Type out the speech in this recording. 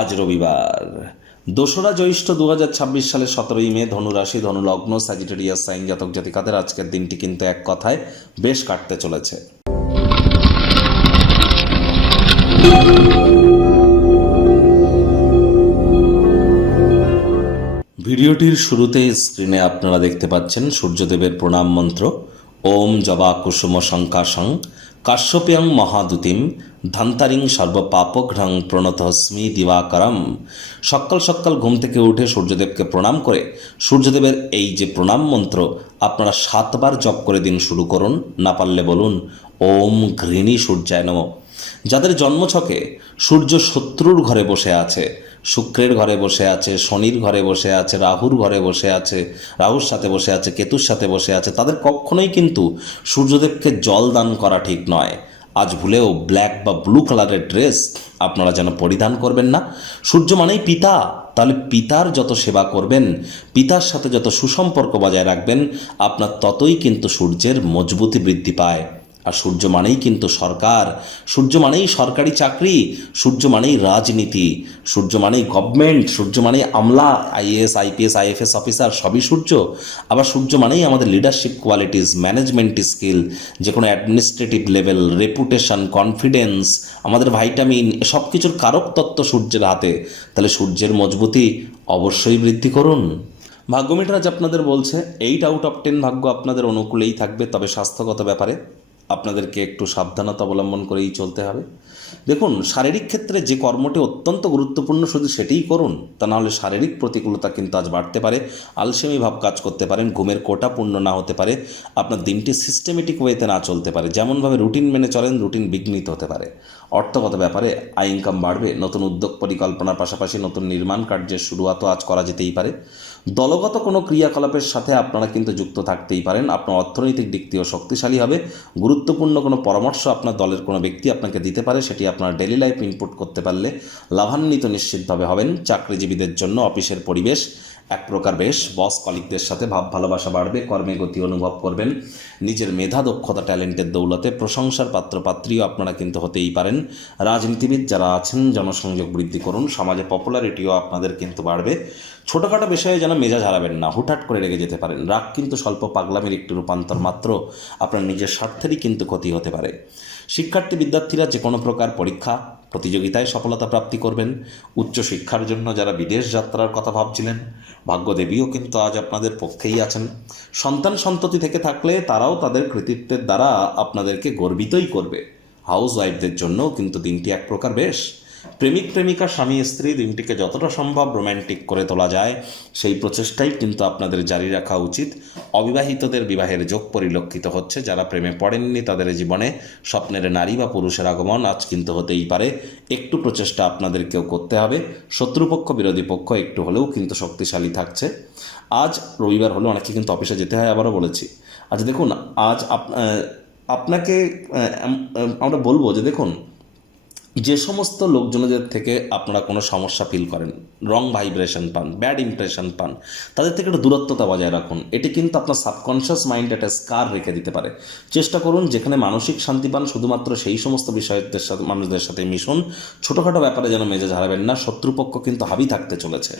আজ রবিবার ২রা জ্যৈষ্ঠ ২০২৬ সালের ১৭ই মে, ধনুরাশি, ধনুলগ্ন, স্যাজিটেরিয়াস সাইন জাতক জাতিকাদের আজকের দিনটি কিন্তু এক কথায় বেশ কাটতে চলেছে। ভিডিওটির শুরুতেই স্ক্রিনে আপনারা দেখতে পাচ্ছেন সূর্যদেবের প্রণাম মন্ত্র। ওম জবা কুসুম শঙ্কাশং কাশ্যপ্যং মহাদুতিম ধান্তারিং সর্বপাপঘ্রং প্রণতস্মি দিবাকরম। সকাল সকাল ঘুম থেকে উঠে সূর্যদেবকে প্রণাম করে সূর্যদেবের এই যে প্রণাম মন্ত্র আপনারা 7বার জপ করে দিন শুরু করুন। না পারলে বলুন ওম ঘৃণী সূর্যায় নমঃ। যাদের জন্মছকে সূর্য শত্রুর ঘরে বসে আছে, শুক্রের ঘরে বসে আছে, শনির ঘরে বসে আছে, রাহুর ঘরে বসে আছে, রাহুর সাথে বসে আছে, কেতুর সাথে বসে আছে, তাদের কখনোই কিন্তু সূর্যদেবকে জল দান করা ঠিক নয়। আজ ভুলেও ব্ল্যাক বা ব্লু কালারের ড্রেস আপনারা যেন পরিধান করবেন না। সূর্য মানেই পিতা, তাহলে পিতার যত সেবা করবেন, পিতার সাথে যত সুসম্পর্ক বজায় রাখবেন, আপনার ততই কিন্তু সূর্যের মজবুতি বৃদ্ধি পায়। আর সূর্য মানেই কিন্তু সরকার, সূর্য মানেই সরকারি চাকরি, সূর্য মানেই রাজনীতি, সূর্য মানেই গভর্নমেন্ট, সূর্য মানেই আমলা, আইএএস আইপিএস আইএফএস অফিসার, সবই সূর্য। আবার সূর্য মানেই আমাদের লিডারশিপ কোয়ালিটিস, ম্যানেজমেন্ট স্কিল, যে কোনো অ্যাডমিনিস্ট্রেটিভ লেভেল, রেপুটেশন, কনফিডেন্স, আমাদের ভাইটামিন, সব কিছুর কারক তত্ত্ব সূর্যের হাতে। তাহলে সূর্যের মজবুতি অবশ্যই বৃদ্ধি করুন। ভাগ্যমিটার আজ আপনাদের বলছে 8 আউট অফ 10 ভাগ্য আপনাদের অনুকূলেই থাকবে, তবে স্বাস্থ্যগত ব্যাপারে আপনাদেরকে একটু সাবধানতা অবলম্বন করেই চলতে হবে। দেখুন, শারীরিক ক্ষেত্রে যে কর্মটি অত্যন্ত গুরুত্বপূর্ণ শুধু সেটিই করুন, তা নাহলে শারীরিক প্রতিকূলতা কিন্তু আজ বাড়তে পারে। আলসেমি ভাব কাজ করতে পারেন, ঘুমের কোটা পূর্ণ না হতে পারে, আপনার দিনটি সিস্টেমেটিক ওয়েতে না চলতে পারে, যেমনভাবে রুটিন মেনে চলেন রুটিন বিঘ্নিত হতে পারে। অর্থগত ব্যাপারে আয় ইনকাম বাড়বে, নতুন উদ্যোগ পরিকল্পনার পাশাপাশি নতুন নির্মাণ কার্যের শুরুয়াতও আজ করা যেতেই পারে। দলগত কোনো ক্রিয়াকলাপের সাথে আপনারা কিন্তু যুক্ত থাকতেই পারেন, আপনার অর্থনৈতিক দিকটিও শক্তিশালী হবে। গুরুত্বপূর্ণ কোনো পরামর্শ আপনার দলের কোনো ব্যক্তি আপনাকে দিতে পারে, সেটি আপনার ডেলি লাইফ ইনপুট করতে পারলে লাভান্বিত নিশ্চিতভাবে হবেন। চাকরিজীবীদের জন্য অফিসের পরিবেশ এক প্রকার বেশ, বস কলিগদের সাথে ভাব ভালোবাসা বাড়বে, কর্মে গতি অনুভব করবেন, নিজের মেধা দক্ষতা ট্যালেন্টের দৌলতে প্রশংসার পাত্রপাত্রীও আপনারা কিন্তু হতেই পারেন। রাজনীতিবিদ যারা আছেন জনসংযোগ বৃদ্ধি করুন, সমাজে পপুলারিটিও আপনাদের কিন্তু বাড়বে। ছোটোখাটো বিষয়ে যেন মেজাজ হারাবেন না, হুটহাট করে রেগে যেতে পারেন। রাগ কিন্তু স্বল্প পাগলামির একটি রূপান্তর মাত্র, আপনার নিজের স্বার্থেরই কিন্তু ক্ষতি হতে পারে। শিক্ষার্থী বিদ্যার্থীরা যে কোনো প্রকার পরীক্ষা প্রতিযোগিতায় সফলতা প্রাপ্তি করবেন। উচ্চশিক্ষার জন্য যারা বিদেশ যাত্রার কথা ভাবছিলেন, ভাগ্যদেবীও কিন্তু আজ আপনাদের পক্ষেই আছেন। সন্তান সন্ততি থেকে থাকলে তারাও তাদের কৃতিত্বের দ্বারা আপনাদেরকে গর্বিতই করবে। হাউস ওয়াইফদের জন্যও কিন্তু দিনটি এক প্রকার বেশ। প্রেমিক প্রেমিকা স্বামী স্ত্রী দিনটিকে যতটা সম্ভব রোম্যান্টিক করে তোলা যায় সেই প্রচেষ্টাই কিন্তু আপনাদের জারি রাখা উচিত। অবিবাহিতদের বিবাহের যোগ পরিলক্ষিত হচ্ছে, যারা প্রেমে পড়েননি তাদের জীবনে স্বপ্নের নারী বা পুরুষের আগমন আজ কিন্তু হতেই পারে। একটু প্রচেষ্টা আপনাদেরকেও করতে হবে। শত্রুপক্ষ বিরোধী পক্ষ একটু হলেও কিন্তু শক্তিশালী থাকছে। আজ রবিবার হলেও অনেকে কিন্তু অফিসে যেতে হয়, আবারও বলেছি। আজ দেখুন, আজ আপনাকে আমরা বলবো যে দেখুন, যে সমস্ত লোকজনদের থেকে আপনারা কোনো সমস্যা ফিল করেন, রং ভাইব্রেশন পান, ব্যাড ইমপ্রেশন পান, তাদের থেকে একটু দূরত্বতা বজায় রাখুন। এটি কিন্তু আপনার সাবকনশিয়াস মাইন্ডে একটা স্কার রেখে দিতে পারে। চেষ্টা করুন যেখানে মানসিক শান্তি পান শুধুমাত্র সেই সমস্ত বিষয়ের সাথে মানুষদের সাথে মিশুন। ছোটোখাটো ব্যাপারে যেন মেজাজ হারাবেন না, শত্রুপক্ষ কিন্তু হাবি থাকতে চলেছে।